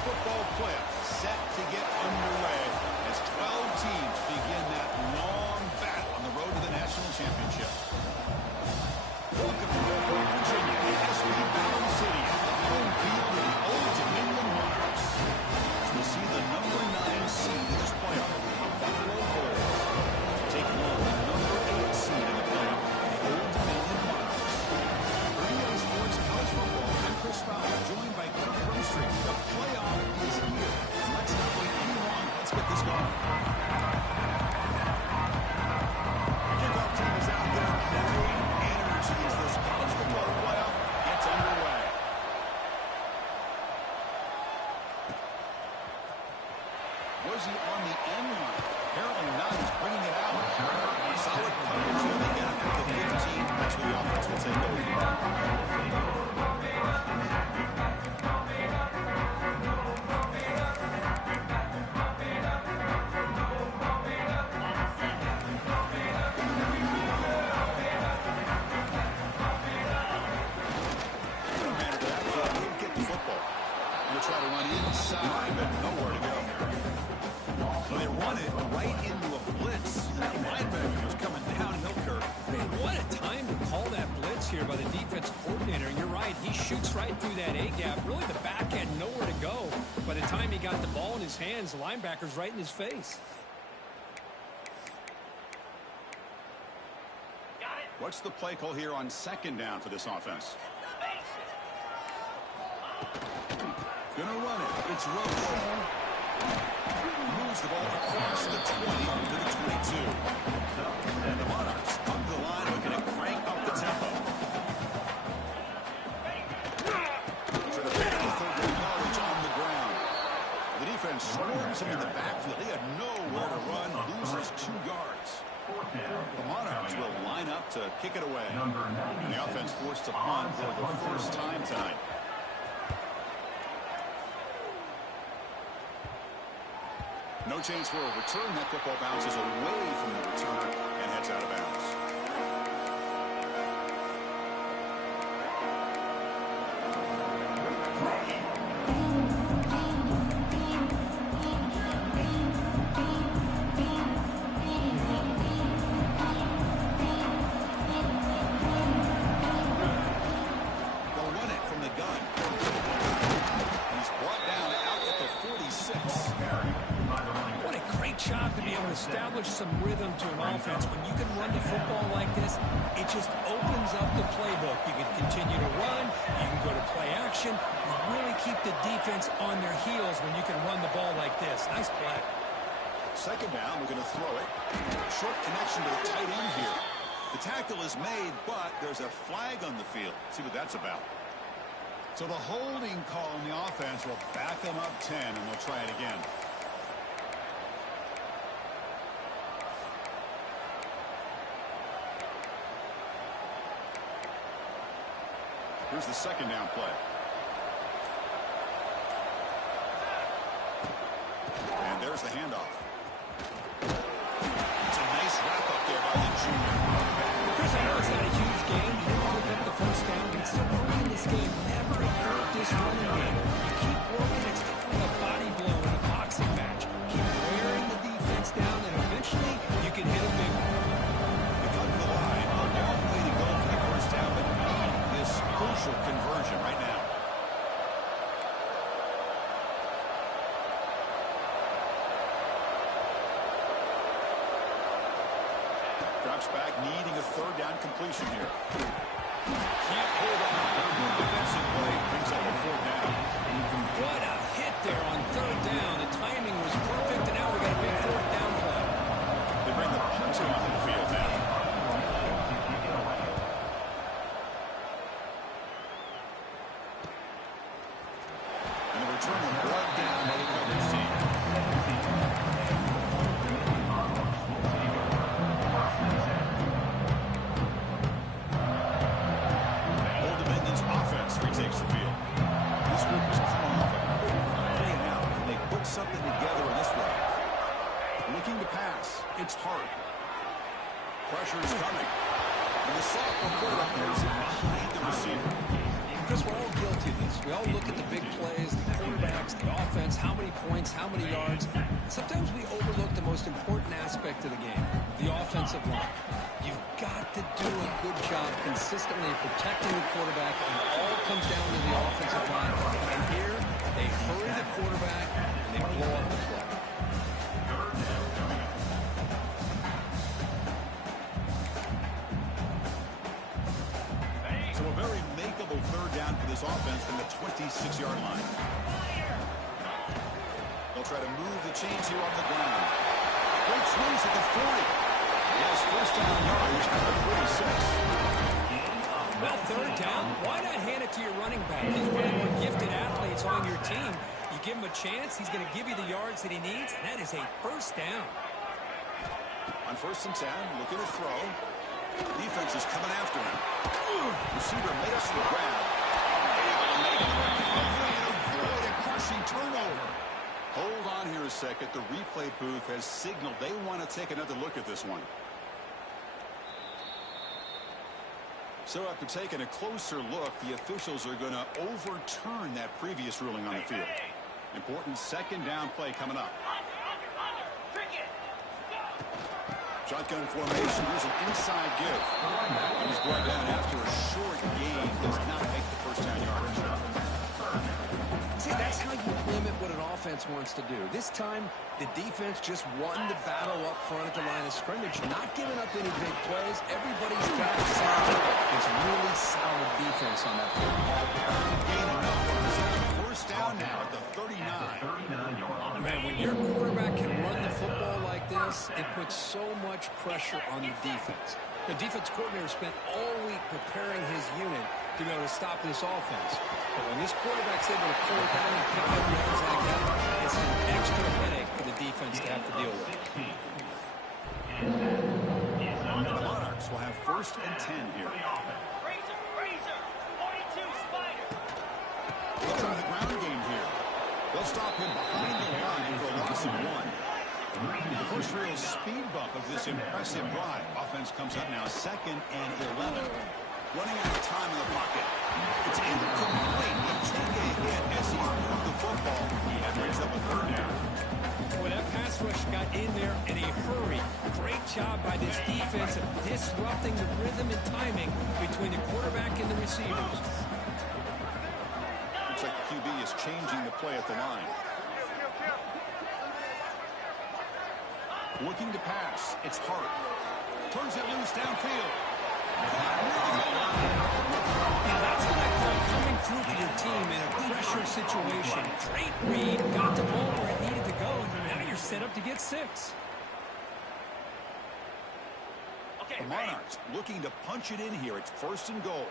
football playoffs set to get underway as 12 teams begin that long battle on the road to the national championship. Welcome to Norfolk, Virginia, the SB Buffalo City, the home field of the Old Dominion Monarchs. We'll see the number 9 seed in this playoff, the Buffalo Bulls, take on the number 8 seed in the playoff, the Old Dominion Monarchs. For EA Sports College Football, I'm Chris Fowler, joined by Kirk Brumstreet. The playoff is here. Let's not wait any longer. Let's get this going. Kickoff team is out there. Great energy as this college football playoff gets underway. Was he on the end line? Apparently not. He's bringing it out. Solid coverage. Here they get it at the 15. That's who the offense will take over. Try to run inside, but nowhere to go. So they run it right into a blitz. That linebacker was coming downhill, Kirk. Man, what a time to call that blitz here by the defensive coordinator. And you're right, he shoots right through that A-gap. Really, the back had nowhere to go. By the time he got the ball in his hands, the linebacker's right in his face. What's the play call here on second down for this offense? Gonna run it. It's Roach. Moves the ball across the 20 to the 22. And the Monarchs up the line, looking to crank up the tempo. So the pick of the third down yardage on the ground. The defense swarms him in the backfield. He had nowhere to run, loses 2 yards. The Monarchs will line up to kick it away. And the offense forced to punt for the first time tonight. No chance for a return. That football bounces away from the returner and heads out of bounds. They'll run it from the gun. He's brought down out at the 46. Job to be able to establish some rhythm to an offense. When you can run the football like this, it just opens up the playbook. You can continue to run, you can go to play action, you really keep the defense on their heels when you can run the ball like this. Nice play. Second down, we're going to throw it. Short connection to the tight end here. The tackle is made, but there's a flag on the field. See what that's about. So the holding call on the offense will back them up 10, and they'll try it again. Here's the second down play. And there's the handoff. It's a nice wrap up there by the junior. Chris, I know it's not a huge game. You didn't pick up the first down, but so early in this game, never hurt this running game. You keep working, it's kind of a body blow in a boxing match. Keep wearing the defense down, and eventually you can hit a big one. They cut the line. A long way to go for the first down, but this crucial conversion right now. Drops back, needing a third down completion here. Can't hold on. Defensive play brings up a 4th down. What a hit there on 3rd down. The timing was perfect, and now we got a big 4th down play. They bring the punter on the field now. It's hard. Pressure is coming. And the sophomore quarterback throws it behind the receiver. Chris, we're all guilty of this. We all look at the big plays, the quarterbacks, the offense, how many points, how many yards. Sometimes we overlook the most important aspect of the game, the offensive line. You've got to do a good job consistently protecting the quarterback, and it all comes down to the offensive line. And here, they hurry the quarterback, and they blow up the play. So a very makeable third down for this offense from the 26-yard line. They'll try to move the chains here on the ground. Great swings at the 40. Yes, first down yardage at the 46. Well, third down, why not hand it to your running back? He's one of the more gifted athletes on your team. You give him a chance, he's going to give you the yards that he needs, and that is a first down. On 1st and 10, looking to throw. Defense is coming after him. Receiver makes the grab. Able to make the recovery and avoid a crushing turnover. Hold on here a second. The replay booth has signaled they want to take another look at this one. So after taking a closer look, the officials are going to overturn that previous ruling on the field. Important second down play coming up. Shotgun formation. Here's an inside give. He's brought down after a short gain. Does not make the first down yardage. See, that's how you limit what an offense wants to do. This time, the defense just won the battle up front at the line of scrimmage, not giving up any big plays. Everybody's got it solid. It's really solid defense on that play. Gain enough. First down now at the 39. Man, when your quarterback can run the football like this, it puts so much pressure on the defense. The defense coordinator spent all week preparing his unit to be able to stop this offense. But when this quarterback's able to pull it down and pick up yards like that, it's an extra headache for the defense to have to deal with. The Monarchs will have 1st and 10 here. They'll try the ground game here. They'll stop him behind the line for a loss of 1. The first real speed bump of this impressive drive. Offense comes up now 2nd and 11. Running out of time in the pocket. It's incomplete. He'll take a hit as he moved the football. He brings up a third down. Well, that pass rush got in there in a hurry. Great job by this defense of disrupting the rhythm and timing between the quarterback and the receivers. Looks like the QB is changing the play at the line. Looking to pass. It's Hart. Turns it loose downfield. Now that's what I call coming through for your team in a pressure situation. Great read, got the ball where it needed to go, and now you're set up to get 6. The Monarchs looking to punch it in here. It's 1st and goal.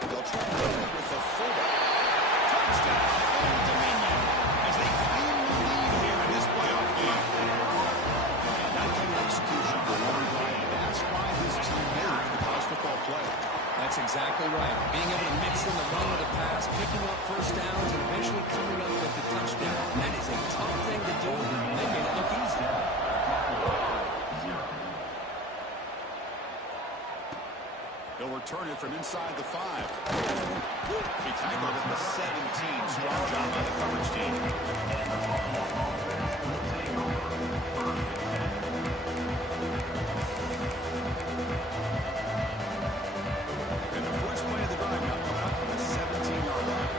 They'll try to go with the fullback. Touchdown, Old Dominion, as they claim the lead here in this playoff game. That kind of execution for Warren Bryant. That's why his team made the college football play. That's exactly right. Being able to mix in the run with the pass, picking up first downs, and eventually coming up with the touchdown. That is a tough thing to do. They made it look easy. They'll return it from inside the 5. He tackled at the 17. Strong job by the coverage team. And the first play of the drive now coming up from the 17-yard line.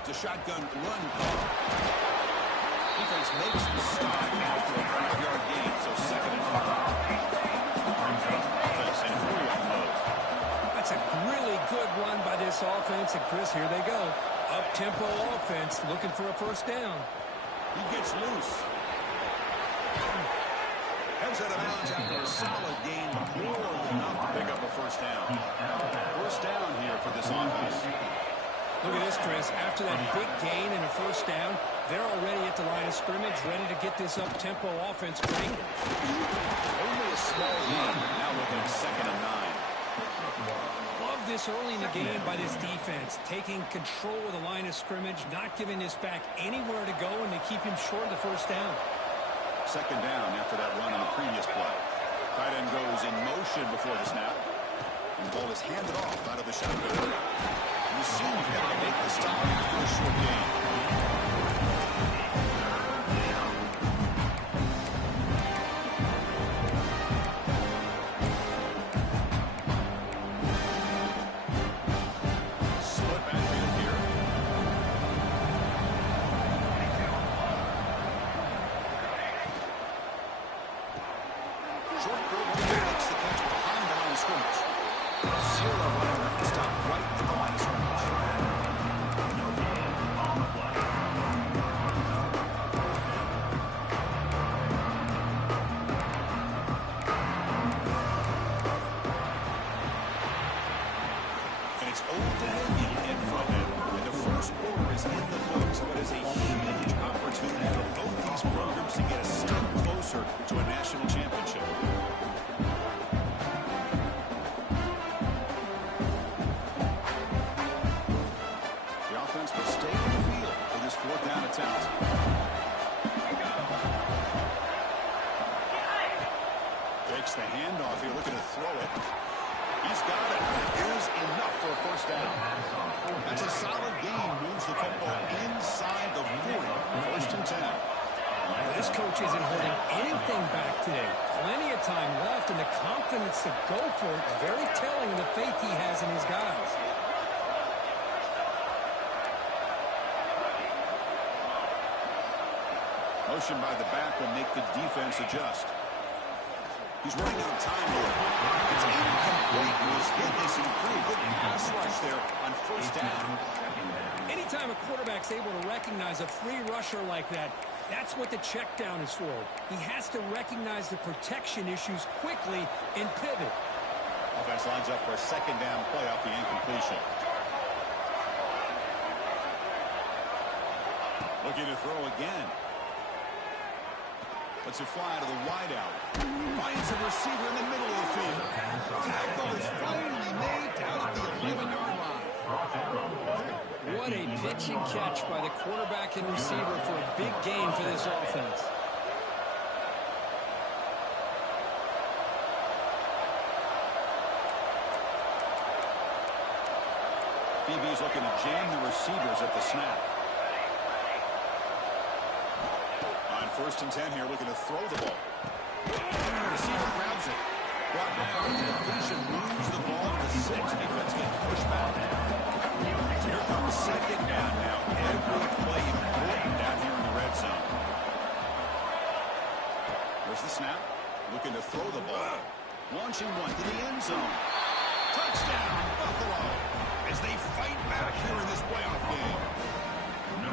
It's a shotgun run call. Defense makes the stop after a 5-yard gain, so 2nd and 5. That's a really good run by this offense. And Chris, here they go. Up-tempo offense looking for a first down. He gets loose. Heads out of bounds after a solid gain, more than enough to pick up a first down. First down here for this offense. Look at this, Chris. After that big gain and a first down, they're already at the line of scrimmage, ready to get this up-tempo offense cranking. Only a small gain. Now looking at 2nd and 9. Love this early in the game by this defense, taking control of the line of scrimmage, not giving this back anywhere to go, and they keep him short of the first down. 2nd down after that run on the previous play. Tight end goes in motion before the snap. And the ball is handed off out of the shotgun. And the senior got to make the stop for a short gain. To a national championship. The offense will stay on the field for this fourth down attempt. Takes the handoff here, looking to throw it. He's got it. It is enough for a first down. That's a solid gain. Moves the football inside the 40. First and 10. This coach isn't holding anything back today. Plenty of time left, and the confidence to go for it is very telling of the faith he has in his guys. Motion by the back will make the defense adjust. He's running out of time here. It's incomplete. Was hit this improved. Good pass rush there on first down. Anytime a quarterback's able to recognize a free rusher like that, that's what the check down is for. He has to recognize the protection issues quickly and pivot. Offense lines up for a second down play off the incompletion. Looking to throw again. Lets it fly to the wideout. Finds a receiver in the middle of the field. Tackle is finally made down at the 11-yard line. What a pitch and catch by the quarterback and receiver for a big gain for this offense. BB's looking to jam the receivers at the snap. On first and 10 here, looking to throw the ball. The receiver grabs it. Brought down. The completion moves the ball to 6. Defense getting pushed back. Here comes second down now. Every play important down here in the red zone. There's the snap. Looking to throw the ball. Launching one to the end zone. Touchdown, Buffalo. As they fight back here in this playoff game.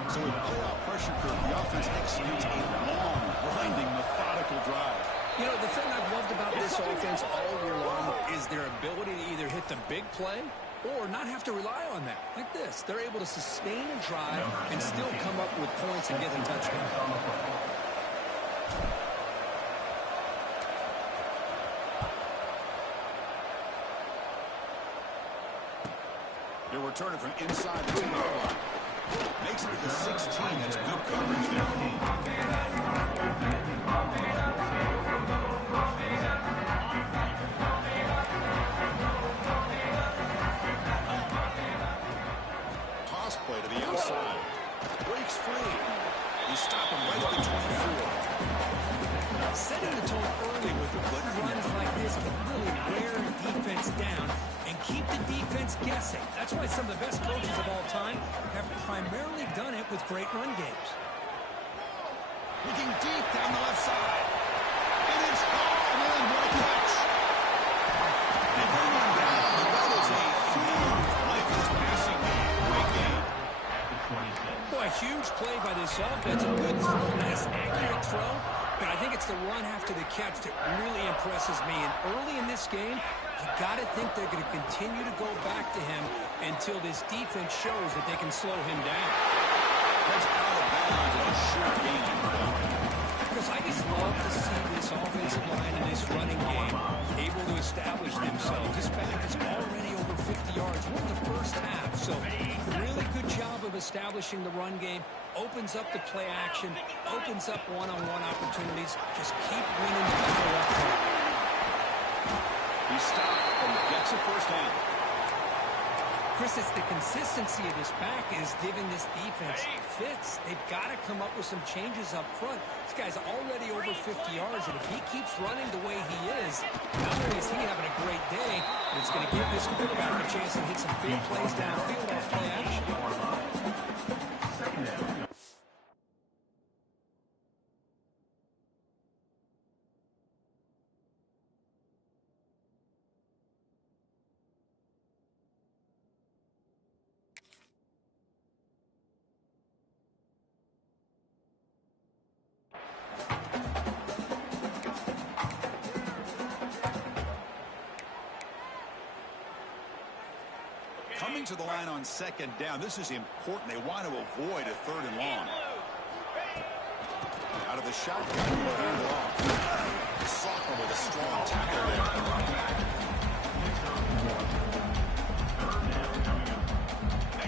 So with playoff pressure curve, the offense executes a long, grinding, methodical drive. You know, the thing I've loved about this offense all year long is their ability to either hit the big play or not have to rely on that. Like this. They're able to sustain a drive and still come up with points and get a touchdown. They're returning from inside the 10-yard line. Makes it to the 16. That's good coverage there. Toss play to the outside. Breaks free. You stop him right at the 24. Setting the tone early with good runs like this can really wear the defense down and keep the defense guessing. That's why some of the best coaches of all time have primarily done it with great run games. Looking deep down the left side. And it's gone in. What a catch. They bring him down. That is a huge play for this passing game. Great game. Boy, a huge play by this offense. A good throw. Nice, accurate throw. But I think it's the run after the catch that really impresses me. And early in this game, you got to think they're going to continue to go back to him until this defense shows that they can slow him down. That's out of bounds. It's a sure gain. Because I just love to see this offensive line in this running game able to establish themselves. This back is already over 50 yards. We're in the first half. So really good job of establishing the run game. Opens up the play action. Opens up one-on-one opportunities. Just keep winning the battle up front. He stopped, but he gets a first down. Chris, it's the consistency of this back is giving this defense fits. They've got to come up with some changes up front. This guy's already over 50 yards, and if he keeps running the way he is, not only is he having a great day, but it's going to give this quarterback a chance to hit some big plays downfield off play action. Coming to the line on second down. This is important. They want to avoid a third and long. Out of the shotgun, he'll hand it off. Sophomore with a strong tackle there.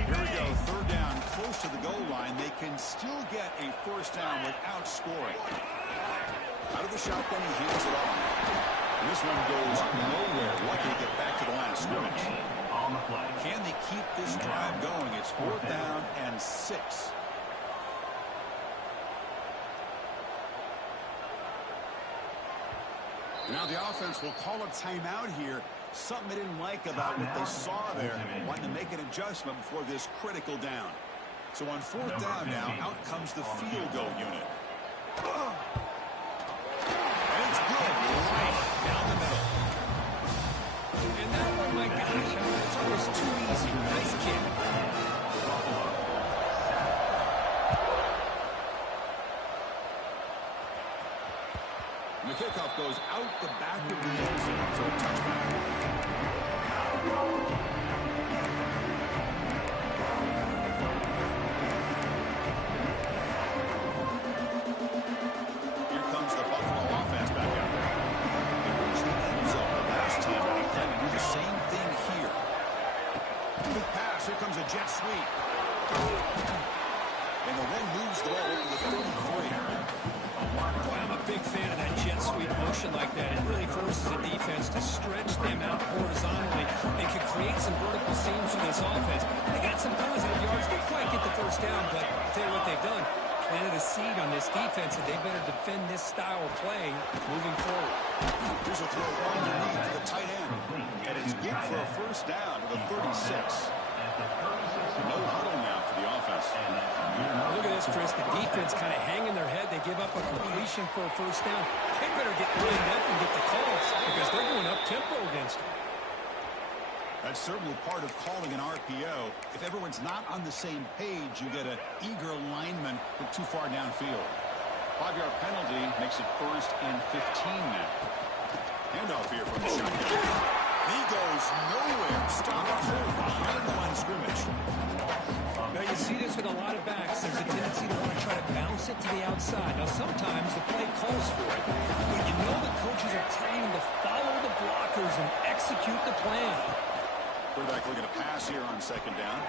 Here we go. Third down, close to the goal line. They can still get a first down without scoring. Out of the shotgun, he hands it off. And this one goes nowhere. Lucky to get back to the line of scrimmage. Can they keep this drive going? It's 4th down and 6. Now the offense will call a timeout here. Something they didn't like about what they saw there. Wanting to make an adjustment before this critical down. So on 4th down now, out comes the field goal unit. And it's good. Right down the middle. And that one, my gosh, it's almost too easy. Nice kick. And the kickoff goes out the back of the end zone for a touchback. Here comes the Buffalo offense back out there. They reached the end zone the last time, and they plan to do the same thing here. Good pass. Here comes a jet sweep. And the wind moves the ball over the 33. Boy, I'm a big fan of that jet sweep motion like that. It really forces the defense to stretch them out horizontally. They can create some vertical seams for this offense. They got some positive yards. Didn't quite get the first down, but I'll tell you what they've done. Planted a seed on this defense, and they better defend this style of play moving forward. Here's a throw underneath the tight end. And it's good for a first down to the 36. No huddle now for the offense. Look at this, Chris. The defense kind of hanging their head. They give up a completion for a first down. They better get lined up and get the calls because they're going up tempo against them. That's certainly part of calling an RPO. If everyone's not on the same page, you get an eager lineman from too far downfield. 5-yard penalty makes it 1st and 15 now. Handoff here from the shotgun. He goes nowhere. Stopped behind the line of scrimmage. Now, you see this with a lot of backs. There's a tendency to want to try to bounce it to the outside. Now, sometimes the play calls for it, but you know the coaches are telling them to follow the blockers and execute the plan. Quarterback looking to pass here on second down.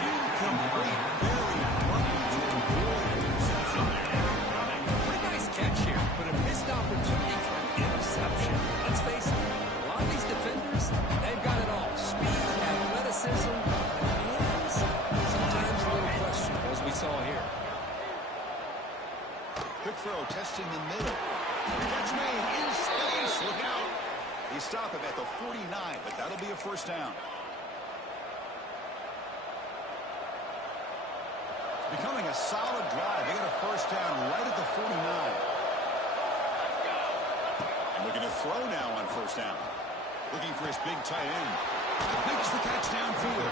Incomplete. Very lucky to avoid interception there. Pretty nice catch here, but a missed opportunity for an interception. Let's face it, a lot of these defenders, they've got it all. Speed, athleticism, and sometimes a little questionable, as we saw here. Quick throw, testing the middle. Catch made in space. Look out. They stop him at the 49, but that'll be a first down. Becoming a solid drive. They got a first down right at the 49. And looking to throw now on first down. Looking for his big tight end. Makes the catch downfield.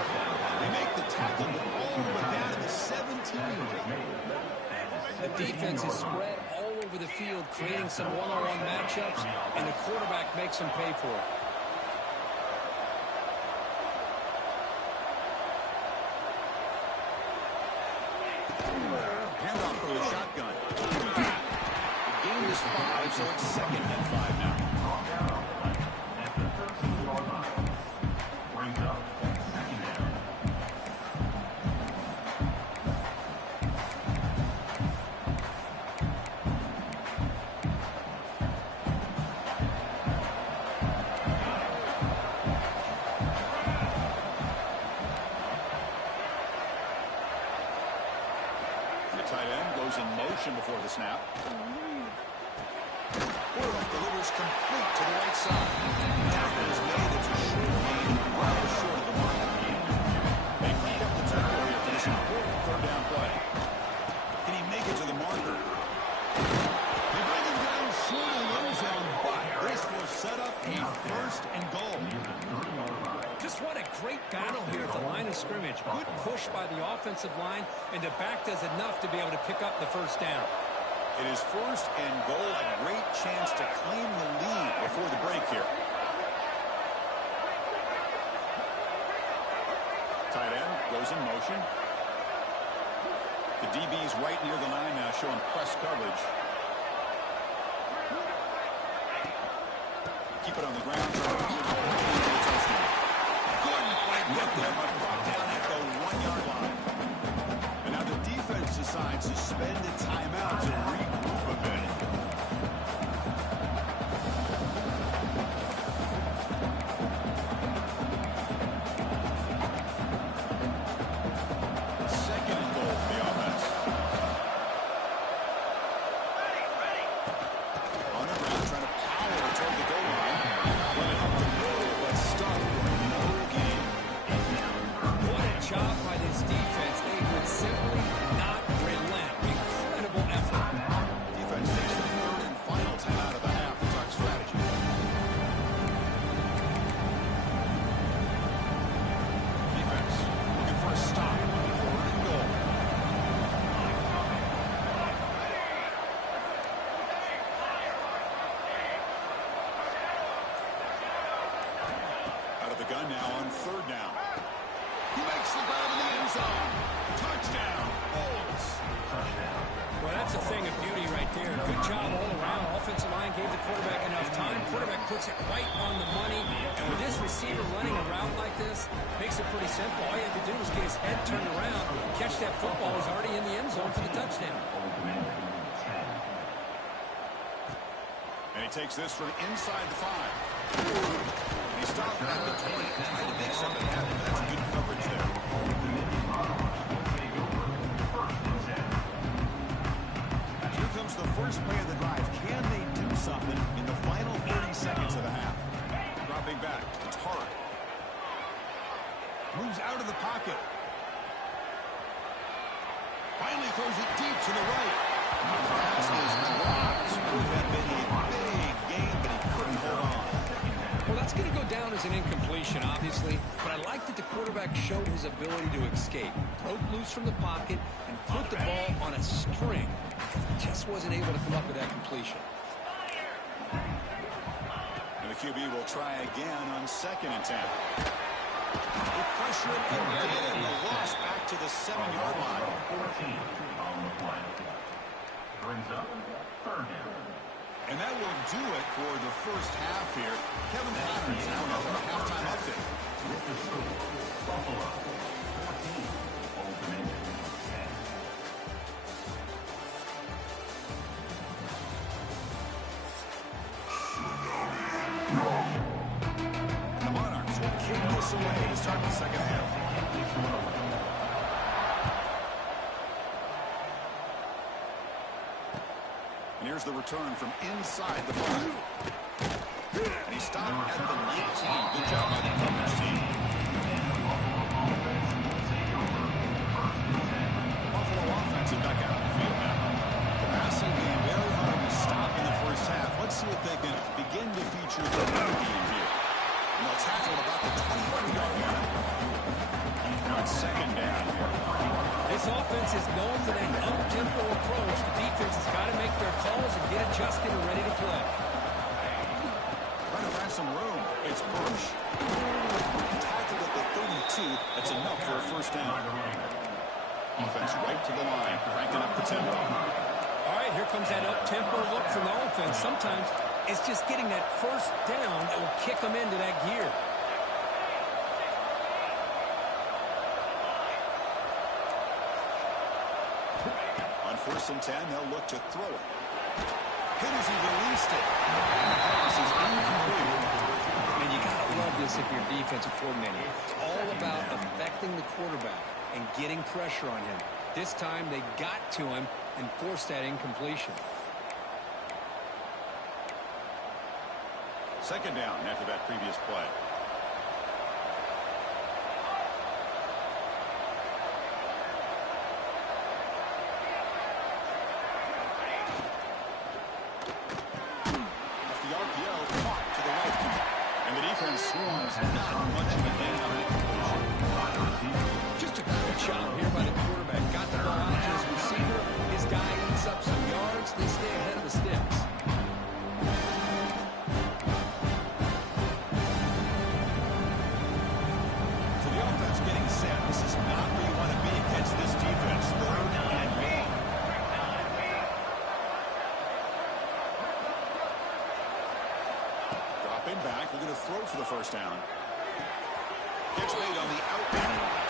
They make the tackle all the way down to the 17. The defense is spread all over the field, creating some one-on-one matchups, and the quarterback makes them pay for it. Handoff for the shotgun. The gain is 5, so it's 2nd and 5 now. The tight end goes in motion before the snap. Quarterback delivers complete to the right side. Tackle is made. It's a short gain, well short of the mark. They clean up the tempo here for this important third down play. Can he make it to the marker? They bring him down short of the end zone, but this will set up a first and goal. Just what a great battle here at the line of scrimmage. Good push by the offensive line, and the back does enough to be able to pick up the first down. It is first and goal. A great chance to claim the lead before the break here. Tight end goes in motion. The DB's right near the line now, showing press coverage. Keep it on the ground. Couldn't quite get there, but brought down at the 1-yard line. And now the defense decides to spend a timeout to regroup a bit. Second and goal for the offense. On the ground, trying to power toward the goal line. Running up the middle, but stuck for no gain. What a job by this defense. They would simply not relent. Incredible effort. Defense takes the third and final timeout of the half to talk strategy. Defense looking for a stop on the third and goal. Out of the gun now on third down. He makes the grab in the end zone. Touchdown, Bulls. Well, that's a thing of beauty right there. Good job all around. Offensive line gave the quarterback enough time. Quarterback puts it right on the money. And with this receiver running around like this, makes it pretty simple. All you have to do is get his head turned around, catch that football. He's already in the end zone for the touchdown. And he takes this from inside the 5. And he stopped at the 20. Trying to make something happen. That's good coverage there. Here comes the first play of the drive. Can they do something in the final 30 seconds of the half? Dropping back. It's hard. Moves out of the pocket. Finally throws it deep to the right. The pass is dropped. Could have been a big gain, but he couldn't hold on. Well, that's going to go down as an incompletion, obviously, but I like that the quarterback showed his ability to escape. Broke loose from the pocket and put the ball on a string. He just wasn't able to come up with that completion. And the QB will try again on 2nd and 10. They pressure him again. The loss back to the 7-yard line. 14 on the play. Brings up third down. And that will do it for the first half here. Kevin Patterns now in our halftime update. With the score, Buffalo 14, Old Dominion 10. The Monarchs will kick this away to start the second half. And here's the return from inside the 5. And he stopped at the 19. Good job by the coverage team. Buffalo offense is back out on the field now. The passing game very hard to stop in the first half. Let's see if they can begin to feature the run game here. And they'll tackle about the 23-yard line. Now it's second down here. This offense is known for that up-tempo approach. The defense has got to make their calls and get adjusted and ready to play. Trying to find some room. It's Bush. Tackled at the 32. That's enough for a first down. Offense right to the line, cranking up the tempo. All right, here comes that up-tempo look from the offense. Sometimes it's just getting that first down that will kick them into that gear. On 1st and 10, they'll look to throw it. Hit as he released it. This is incomplete. And you got to love this if you're a defensive coordinator. It's all about affecting the quarterback and getting pressure on him. This time they got to him and forced that incompletion. Second down after that previous play. Off the RPO, caught to the right. And the defense swarms. Not much of a gain on that completion. Just a good job here by the quarterback. Got the ball out to his receiver. His guy eats up some yards. They stay ahead of the sticks. So the offense getting set. This is not where you want to be against this defense. Third and long. Dropping back. We're going to throw for the first down. Catch made on the out route.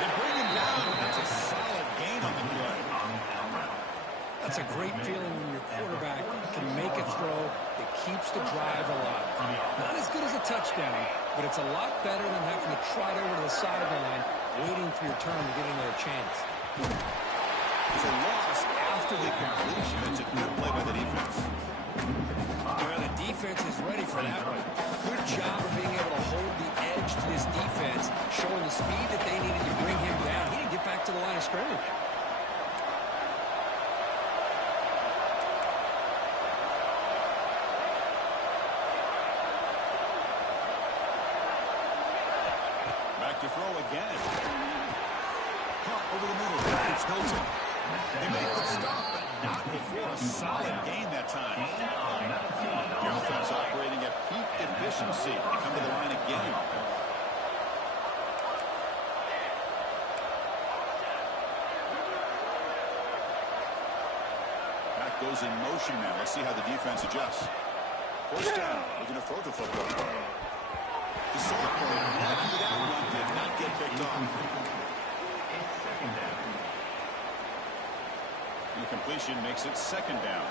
They bring him down. That's a solid gain on the play. That's a great feeling when your quarterback can make a throw that keeps the drive alive. Not as good as a touchdown, but it's a lot better than having to trot over to the sideline, waiting for your turn to get another chance. It's a loss after the completion. It's a good play by the defense. Well, the defense is ready for that one. Good job of being able to hold the edge to this defense, showing the speed that they needed to bring him down. He didn't get back to the line of scrimmage. Back to throw again. Caught over the middle. It's Hilton. They make the stop, but not before a solid gain that time. The offense operating at peak efficiency. They come to the line again. Back goes in motion now. Let's see how the defense adjusts. First down. We're going to throw the football. The sophomore lucky that one did not get picked off. The completion makes it second down.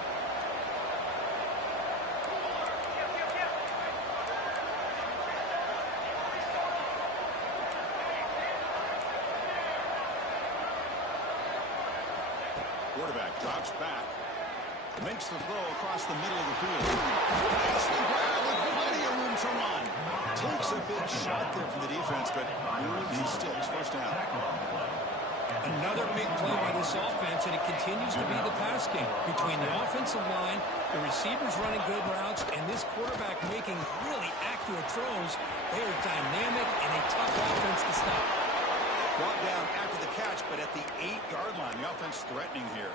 Quarterback drops back. Makes the throw across the middle of the field. Nice the grab with plenty of room to run. Takes a big shot there from the defense, but he sticks. First down. Another big play by this offense, and it continues to be the pass game. Between the offensive line, the receivers running good routes, and this quarterback making really accurate throws, they are dynamic and a tough offense to stop. Brought down after the catch, but at the 8-yard line, the offense threatening here.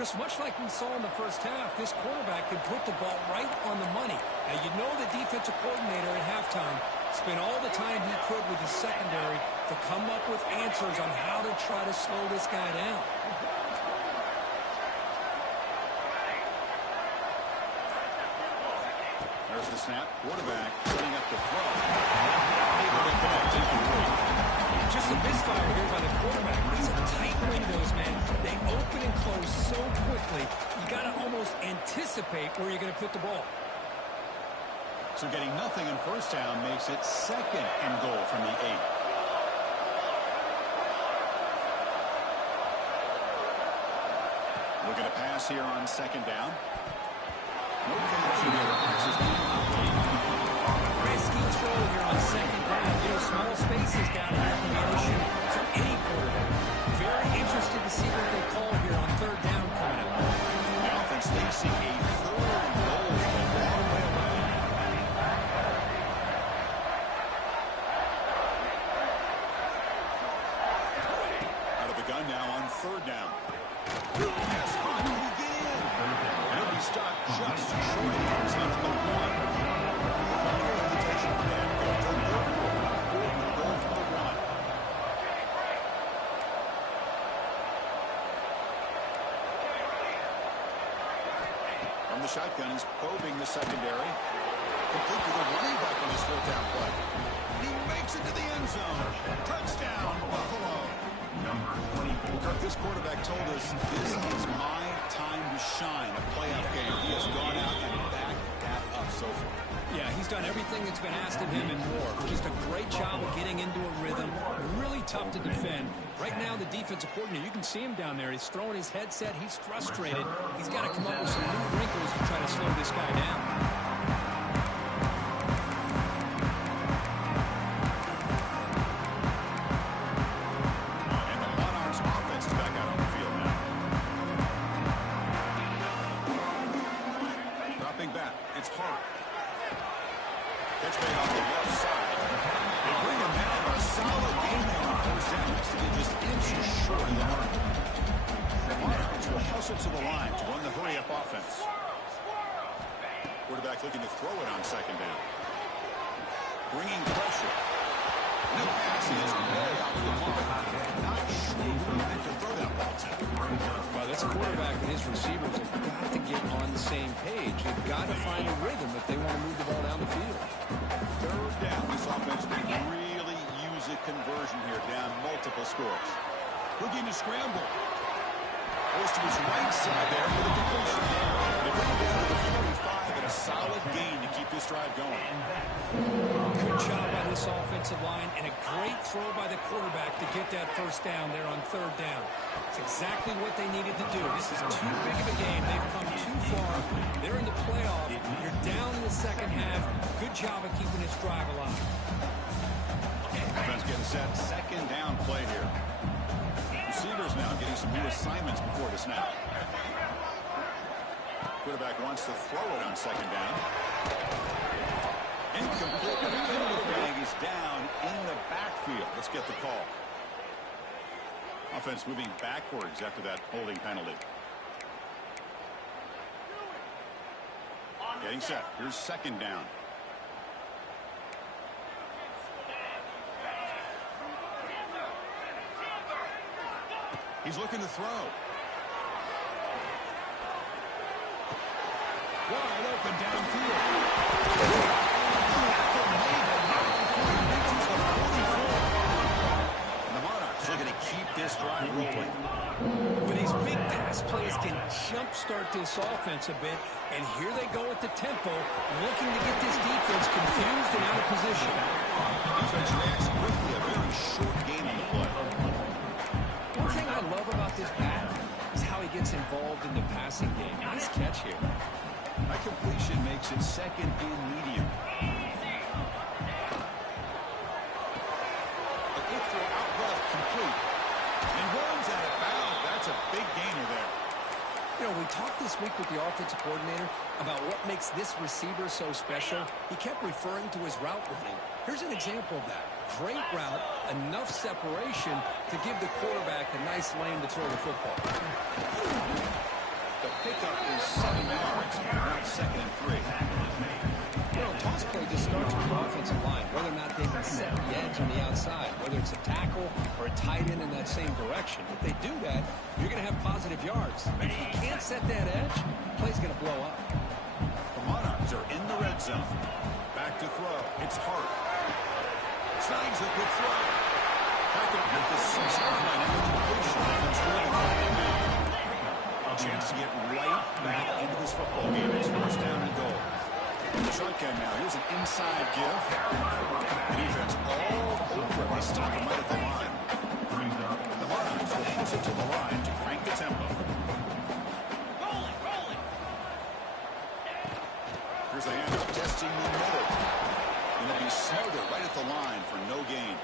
Chris, much like we saw in the first half, this quarterback can put the ball right on the money. Now, you know the defensive coordinator at halftime spent all the time he could with his secondary to come up with answers on how to try to slow this guy down. There's the snap. Quarterback setting up the throw. Able to connect incomplete. Just a misfire here by the quarterback. These are tight windows, man. They open and close so quickly, you got to almost anticipate where you're going to put the ball. So getting nothing in first down makes it second and goal from the 8. We're going to pass here on second down. No connection here. Pass is being complete. Risky throw here on second down. You know, small spaces down here can be an issue for any quarterback. Very interested to see what they call here on third down coming up. The offense facing a third and goal from a long way away. Out of the gun now on third down. Yes, how do we get in? And he'll be stopped just short of the end of the 1. From the shotgun, he's probing the secondary. Complete to the running back on his fourth down play. He makes it to the end zone. Touchdown, Buffalo. Number 24. Kirk, this quarterback told us this is my time to shine, a playoff game. He has gone out and backed that up so far. Yeah, he's done everything that's been asked of him and more. Just a great job of getting into a rhythm. Really tough to defend. Right now, the defensive coordinator, you can see him down there. He's throwing his headset. He's frustrated. He's got to come up with some new wrinkles to try to slow this guy down. To the line to run the hurry-up offense. Quarterback looking to throw it on second down. Bringing pressure. No pass is way off the mark. Not sure who meant to throw that ball to. Well, this quarterback and his receivers have got to get on the same page. They've got to find a rhythm if they want to move the ball down the field. Third down. This offense can really use a conversion here, down multiple scores. Looking to scramble. Goes to his right side there for the completion. They bring him down to the 45 and a solid gain to keep this drive going. Good job by this offensive line and a great throw by the quarterback to get that first down there on third down. It's exactly what they needed to do. This is too big of a game. They've come too far. They're in the playoff. You're down in the second half. Good job of keeping this drive alive. Defense getting set. Second down play here. Receivers now getting some new assignments before the snap. Quarterback wants to throw it on second down. Incomplete. The flag is down in the backfield. Let's get the call. Offense moving backwards after that holding penalty. Getting set. Here's second down. He's looking to throw. Wide open downfield. And the Monarchs looking to keep this drive rolling. But these big pass plays can jumpstart this offense a bit. And here they go at the tempo, looking to get this defense confused and out of position. Defense reacts quickly. A very short game on the play. One thing I love about this back is how he gets involved in the passing game. Nice catch here. That completion makes it second and medium. A good throw out left, complete. And runs out of bounds. That's a big gainer there. You know, we talked this week with the offensive coordinator about what makes this receiver so special. He kept referring to his route running. Here's an example of that. Great route, enough separation to give the quarterback a nice lane to throw the football. The pickup is 7 yards. Now it's second and 3. You know, toss play just starts with the offensive line, whether or not they can set the edge on the outside, whether it's a tackle or a tight end in that same direction. If they do that, you're going to have positive yards. If you can't set that edge, the play's going to blow up. The Monarchs are in the red zone. Back to throw. It's Hart. Snags a good throw. Back up at the 6-yard line after the completion. A chance to get right back into this football game. It's first down and goal. Shotgun now. Here's an inside give. The defense all over. They stop him right at the line. The Monarchs will push it to the line to crank the tempo. Here's a handoff. Testing the middle. Going to be smothered right at the line for no gain.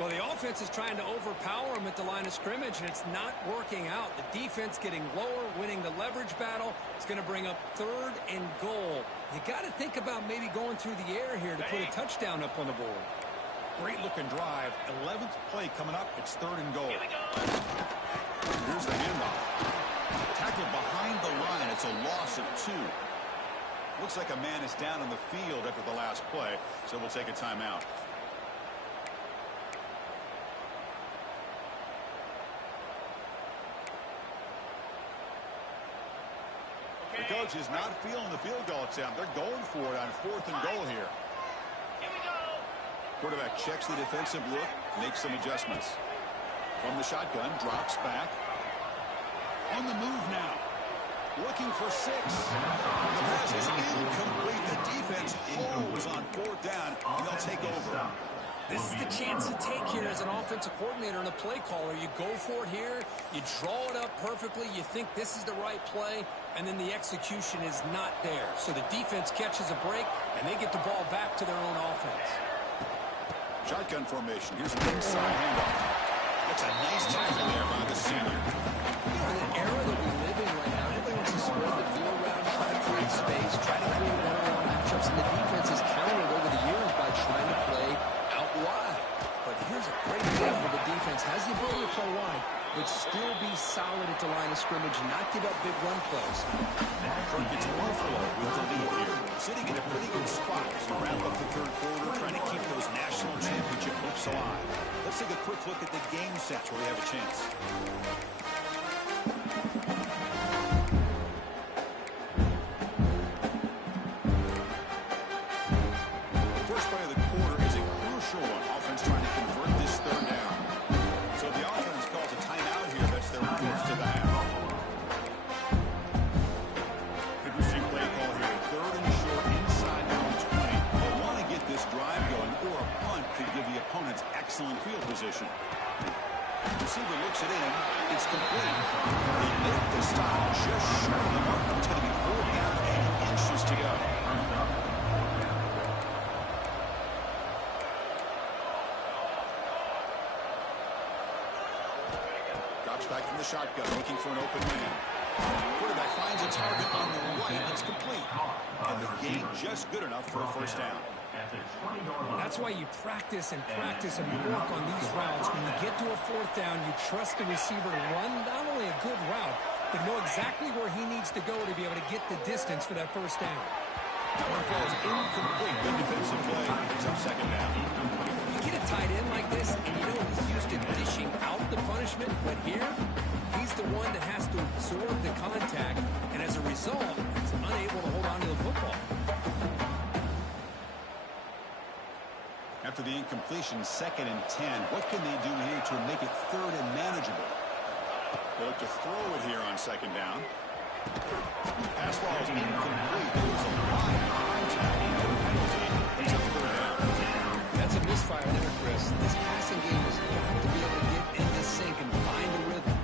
Well, the offense is trying to overpower him at the line of scrimmage, and it's not working out. The defense getting lower, winning the leverage battle. It's going to bring up third and goal. You got to think about maybe going through the air here to put a touchdown up on the board. Great looking drive. 11th play coming up. It's third and goal. Here's the handoff. Tackled behind the line. It's a loss of 2. Looks like a man is down on the field after the last play, so we'll take a timeout. The coach is not feeling the field goal attempt. They're going for it on 4th and goal here. Quarterback checks the defensive look, makes some adjustments. From the shotgun, drops back. On the move now. Looking for 6. The pass is incomplete. The defense holds on 4th down, and they'll take over. This is the chance to take here as an offensive coordinator and a play caller. You go for it here, you draw it up perfectly, you think this is the right play, and then the execution is not there. So the defense catches a break, and they get the ball back to their own offense. Shotgun formation. Here's an inside handoff. That's a nice tackle there by the senior. You know, in an era that we live in right now, everybody wants to spread the field around, try to create space, try to create one-on-one matchups, and the defense has countered over the years by trying to play out wide. But here's a great example. The defense has the ability to play wide, but still be solid at the line of scrimmage, not give up big run plays. It's Buffalo with the lead here, sitting in a pretty good spot as we wrap up the 3rd quarter, trying to keep those national championship hopes alive. Let's take a quick look at the game sets where we have a chance. The first play of the quarter is a crucial one. Offense trying to convert this 3rd down. So the offense calls a timeout here. That's their first to the half. Interesting play call here. 3rd and short inside their own 20. They want to get this drive going, or a punt could give the opponents excellent field position. Receiver looks it in. It's complete. They make the stop just short of the mark. It's going to be 4th down and inches to go. Drops back from the shotgun, looking for an open man. Quarterback finds a target on the right. It's complete. And the gain just good enough for a 1st down. That's why you practice and work on these routes. When you get to a 4th down, you trust the receiver to run not only a good route, but know exactly where he needs to go to be able to get the distance for that 1st down. That one falls incomplete. Good defensive play. It's up 2nd down. You get a tight end like this, and you know he's used to dishing out the punishment, but here, he's the one that has to absorb the contact, and as a result, he's unable to hold on to the football. After the incompletion, 2nd and 10. What can they do here to make it 3rd and manageable? They look to throw it here on 2nd down. Pass ball is incomplete. There was a lot of contact. No penalty. It's a 3rd down. That's a misfire there, Chris. This passing game has got to be able to get in this sync and find a rhythm.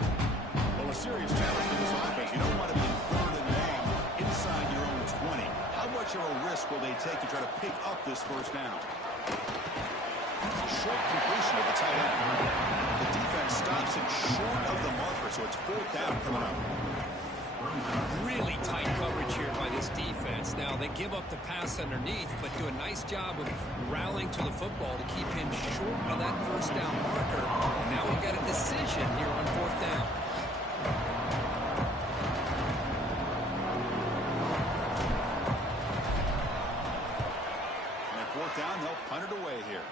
Well, a serious challenge for this offense. You don't want to be 3rd and long inside your own 20. How much of a risk will they take to try to pick up this 1st down? Short completion of the tight end. The defense stops it short of the marker, so it's 4th down coming up. Really tight coverage here by this defense. Now, they give up the pass underneath, but do a nice job of rallying to the football to keep him short of that 1st down marker. And now we've got a decision here on 4th down. And at 4th down, they'll punt it away here.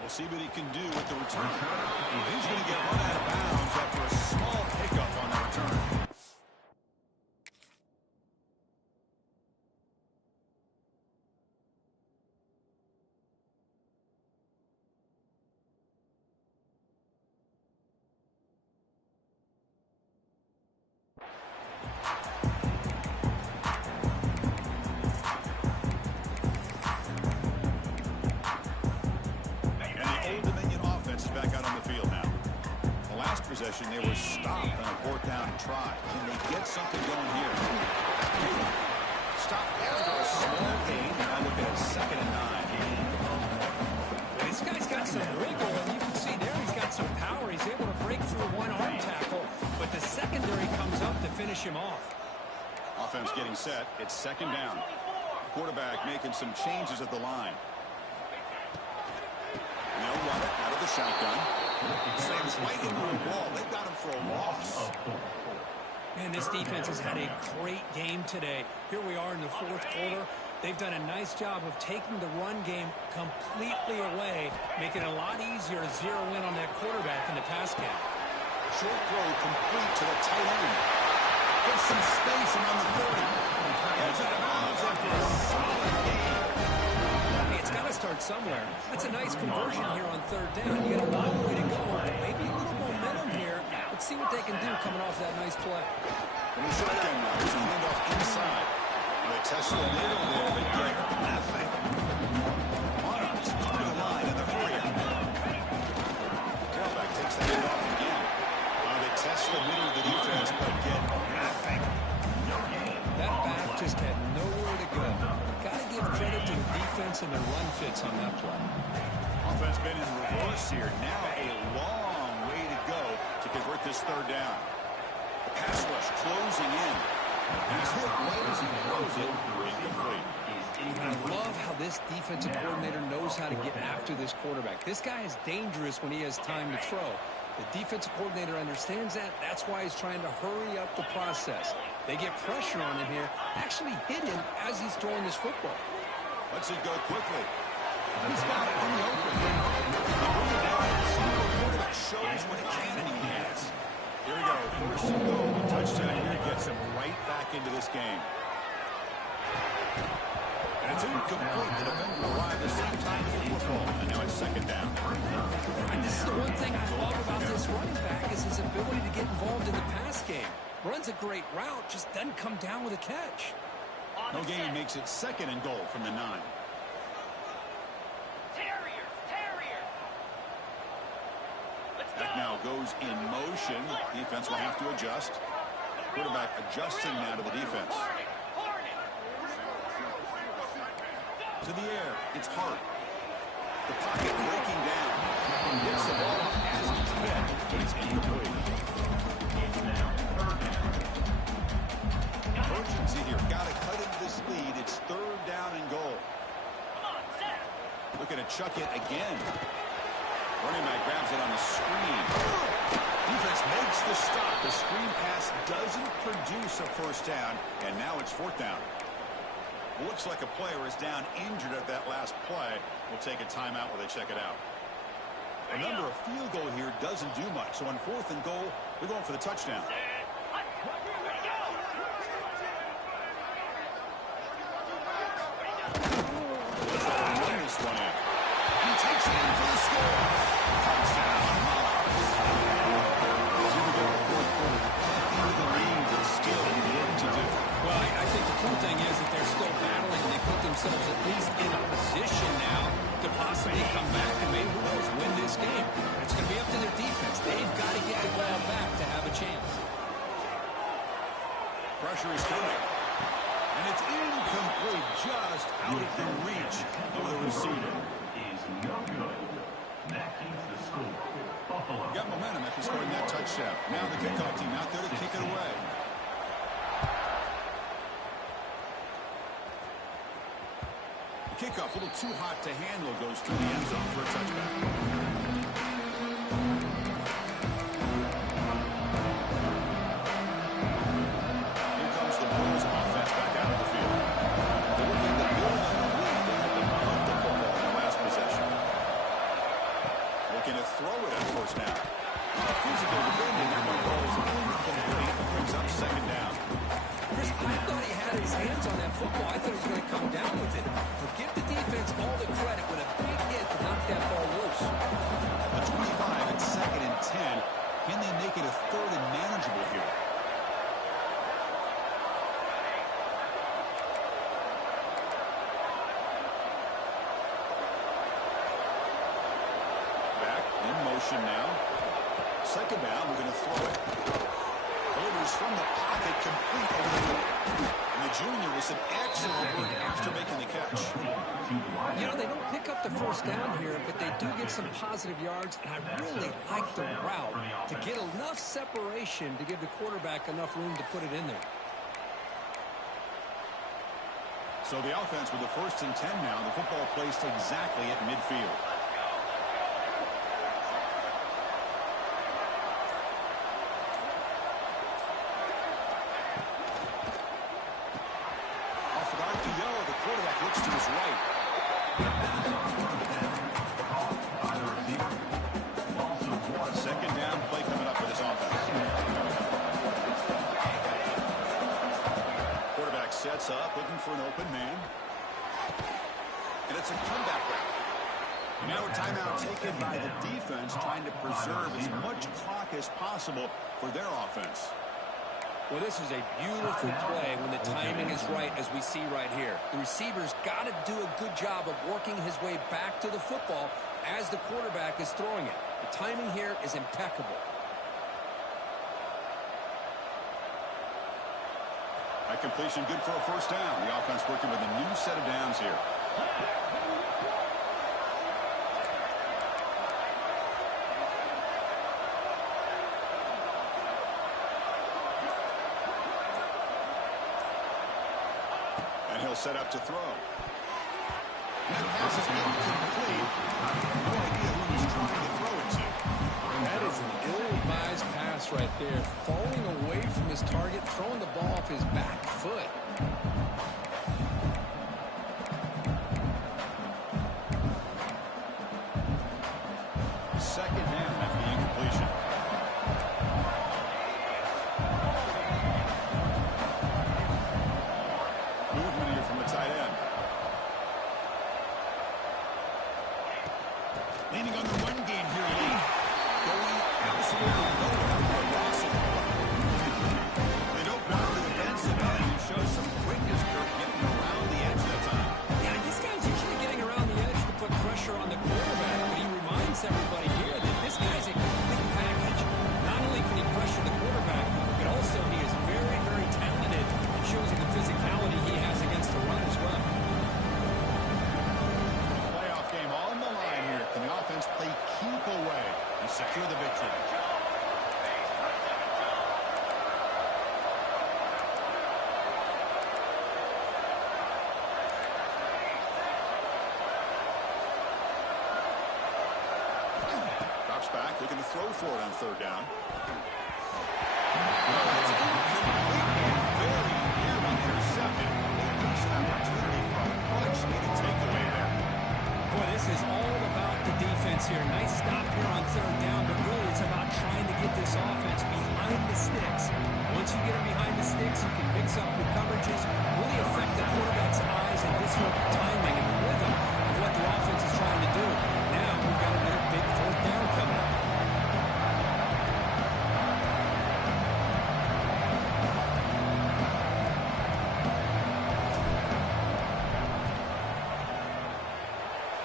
We'll see what he can do with the return. He's going to get run out of bounds after a small pickup on the return. Back out on the field now. The last possession, they were stopped on a 4th down try. Can they get something going here? Stop after a small gain. Now look at it, 2nd and 9. This guy's got some wiggle, and you can see there he's got some power. He's able to break through one arm tackle, but the secondary comes up to finish him off. Offense getting set. It's 2nd down. Quarterback making some changes at the line. They'll run it out of the shotgun. Slams right into a wall. They've got him for a loss. Man, this defense has had a great game today. Here we are in the 4th quarter. They've done a nice job of taking the run game completely away, making it a lot easier to zero in on that quarterback in the pass game. Short throw complete to the tight end. There's some space around the 30. It's out of bounds after a solid game. It's got to start somewhere. That's a nice conversion here on 3rd down. You got a long way to go. Maybe a little momentum here, but see what they can do coming off that nice play. And the shotgun now. There's a handoff inside. They test the middle there, but get nothing. Monarchs through the line in the 3. Tailback takes the handoff again. They test the middle of the defense, but get nothing. That back just had nowhere to go. Got to give credit to the defense and their run fits on that play. Offense been in reverse here. Now a long way to go to convert this 3rd down. The pass rush closing in. He's hit low as he throws it. Incomplete. I love how this defensive coordinator knows how to get after this quarterback. This guy is dangerous when he has time to throw. The defensive coordinator understands that. That's why he's trying to hurry up the process. They get pressure on him here, actually hit him as he's throwing this football. Lets it go quickly. He's got it in the open. They bring it down. The quarterback shows what cannon he has. Here we go. 1st and goal. Touchdown here gets him right back into this game. And it's incomplete. The defender arrived the same time as the football. And now it's 2nd down. And this is the one thing I love about this running back is his ability to get involved in the pass game. Runs a great route, just doesn't come down with a catch. No gain makes it 2nd and goal from the 9. That now goes in motion. Defense will have to adjust. Quarterback adjusting now to the defense. To the air. It's Hart. The pocket breaking down. Gets the ball as he's hit, but it's incomplete. Urgency here. Got to cut into this lead. It's 3rd down and goal. Looking to chuck it again. Running back grabs it on the screen. Defense makes the stop. The screen pass doesn't produce a 1st down, and now it's 4th down. Looks like a player is down injured at that last play. We'll take a timeout while they check it out. Remember, a field goal here doesn't do much. So on 4th and goal, they're going for the touchdown. Run this one in. He takes it in for the score. Touchdown. Here we go. 4th quarter. Into the lead, but still work to do. Well, I think the cool thing is that they're still battling. They put themselves at least in a position now to possibly come back and maybe, who knows, win this game. It's going to be up to their defense. They've got to get the ball back to have a chance. Pressure is coming. And it's incomplete, just out of the reach of the receiver. Is no good. That keeps the score. Buffalo. Got momentum after scoring that touchdown. Now the kickoff team out there to kick it away. The kickoff, a little too hot to handle, goes through the end zone for a touchback. Here comes the Bulls offense back out of the field. They're looking to build on the lead. They had to punt the football in the last possession. Looking to throw it at 1st down. Physical defending. That one falls incomplete. Brings up 2nd down. Chris, I thought he had his hands on that football. I thought he was going to come down with it. But give the defense all the credit with a big hit to knock that ball loose. A 25 at 2nd and 10. Can they make it a 3rd and manageable here? Back in motion now. 2nd down. We're going to throw it. Delivers from the pocket, complete over the middle. And the junior with some excellent work after making the catch. You know, they don't pick up the 1st down here, but they do get some positive yards. And I really like the route to get enough separation to give the quarterback enough room to put it in there. So the offense with the 1st and 10 now. The football placed exactly at midfield. Looks to his right. Second down play coming up for this offense. Quarterback sets up, looking for an open man. And it's a comeback route. And now a timeout taken by the defense, trying to preserve as much clock as possible for their offense. Well, this is a beautiful play when the timing is right, as we see right here. The receiver's got to do a good job of working his way back to the football as the quarterback is throwing it. The timing here is impeccable. That completion good for a first down. The offense working with a new set of downs here. And he'll set up to throw. That pass is incomplete. No idea who he's trying to throw it to. That is an ill-advised pass right there. Falling away from his target, throwing the ball off his back foot. Second down after the incompletion. Movement here from the tight end. Leaning on the run game here, Lee. Going absolutely nowhere with the loss of the ball. They don't block the defensive end. He shows some quickness, Kirk, getting around the edge that time. Yeah, this guy's usually getting around the edge to put pressure on the quarterback, but he reminds everybody here that this guy's a complete package. Not only can he pressure the quarterback, but also he is very, very talented and shows you the physicality he has against the run as well. Playoff game on the line here. Can the offense play keep away and secure the victory? Drops back, looking to throw for it on third down. It's incomplete and very nearly intercepted. There's an opportunity for a much-needed takeaway there. Boy, this is all about the defense here. Nice stop here on third down, but really it's about trying to get this offense behind the sticks. Once you get them behind the sticks, you can mix up your coverages, really affect the quarterback's eyes and disrupt timing and the rhythm of what the offense is trying to do. Now we've got another big fourth down coming up.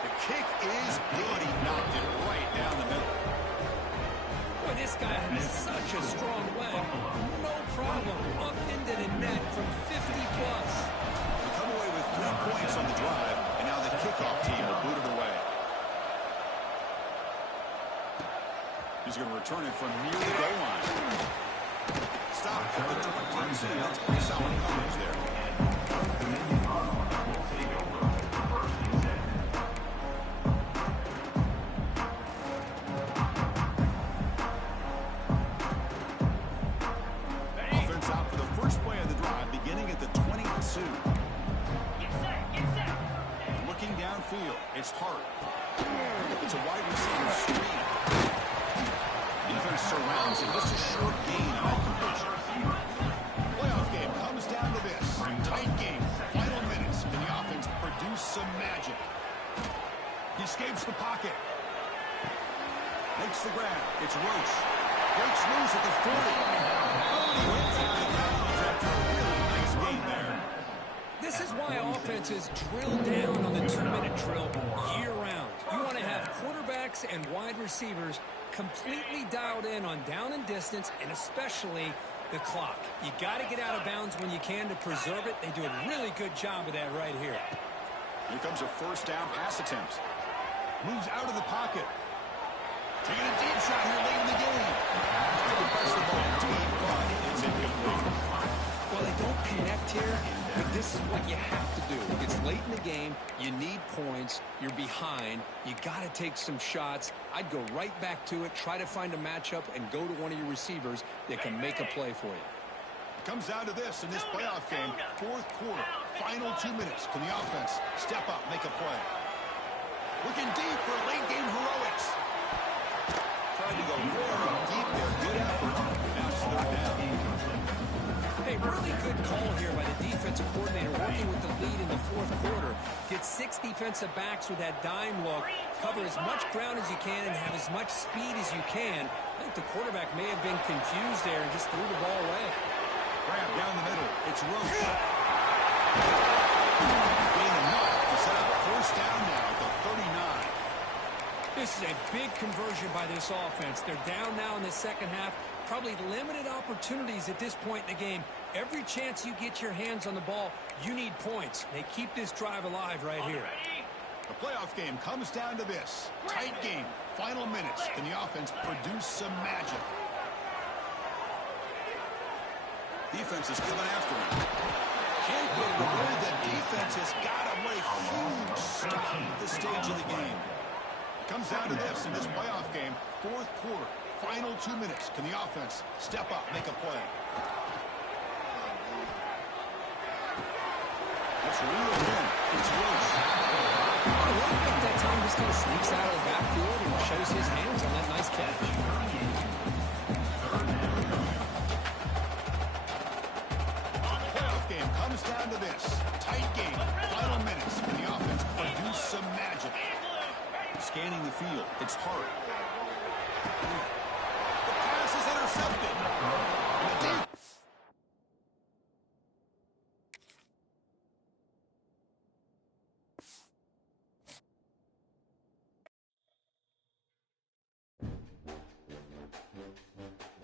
The kick is good. He knocked it right down the middle. Boy, this guy has such a strong leg. No problem. Up into the net from 50-plus. We come away with 3 points on the drive, and now the kickoff team will boot it away. He's going to return it from near the goal line. Stop at the 22. That's pretty solid coverage there. Offense out for the first play of the drive, beginning at the 22. Looking downfield, it's Hart. It's a wide receiver screen. Defense surrounds him. Just a short gain on that completion. Playoff game comes down to this. Tight game. Final minutes. Can the offense produce some magic? He escapes the pocket. Makes the grab. It's Roach. Breaks loose at the 40. He went out of bounds after a really nice gain there. This is why offenses drill down on the 2-minute drill year-round. You want to have quarterbacks and wide receivers completely dialed in on down and distance, and especially the clock. You got to get out of bounds when you can to preserve it. They do a really good job of that right here. Here comes a first down pass attempt. Moves out of the pocket. Taking a deep shot here late in the game. Trying to press the ball deep, but it's incomplete. Well, they don't connect here, but this is what you have to do. It's late in the game. You need points. You're behind. You got to take some shots. I'd go right back to it, try to find a matchup, and go to one of your receivers that can make a play for you. It comes down to this in this playoff game. Fourth quarter, final 2 minutes. Can the offense step up, make a play? Looking deep for late game heroics. Trying to go very deep there. Good effort. Now it's third down. Hey, A really good call here by the defensive coordinator working with the lead in the fourth quarter. Get 6 defensive backs with that dime look. Cover as much ground as you can and have as much speed as you can. I think the quarterback may have been confused there and just threw the ball away. Grab down the middle. It's Roach. Gain enough to set up first down now at the 39. This is a big conversion by this offense. They're down now in the second half. Probably limited opportunities at this point in the game. Every chance you get your hands on the ball, you need points. They keep this drive alive right here. The playoff game comes down to this. Tight game. Final minutes. Can the offense produce some magic? Defense is coming after him. Can't get it away. The defense has got away huge stop at this stage of the game. It comes down to this in this playoff game. Fourth quarter. Final 2 minutes. Can the offense step up, make a play? Let's reel it in. It's Roach. I like that time just kind of sneaks out of the backfield and shows his hands on that nice catch. The playoff game comes down to this. Tight game. Final minutes. Can the offense produce some magic? Scanning the field. It's Hart.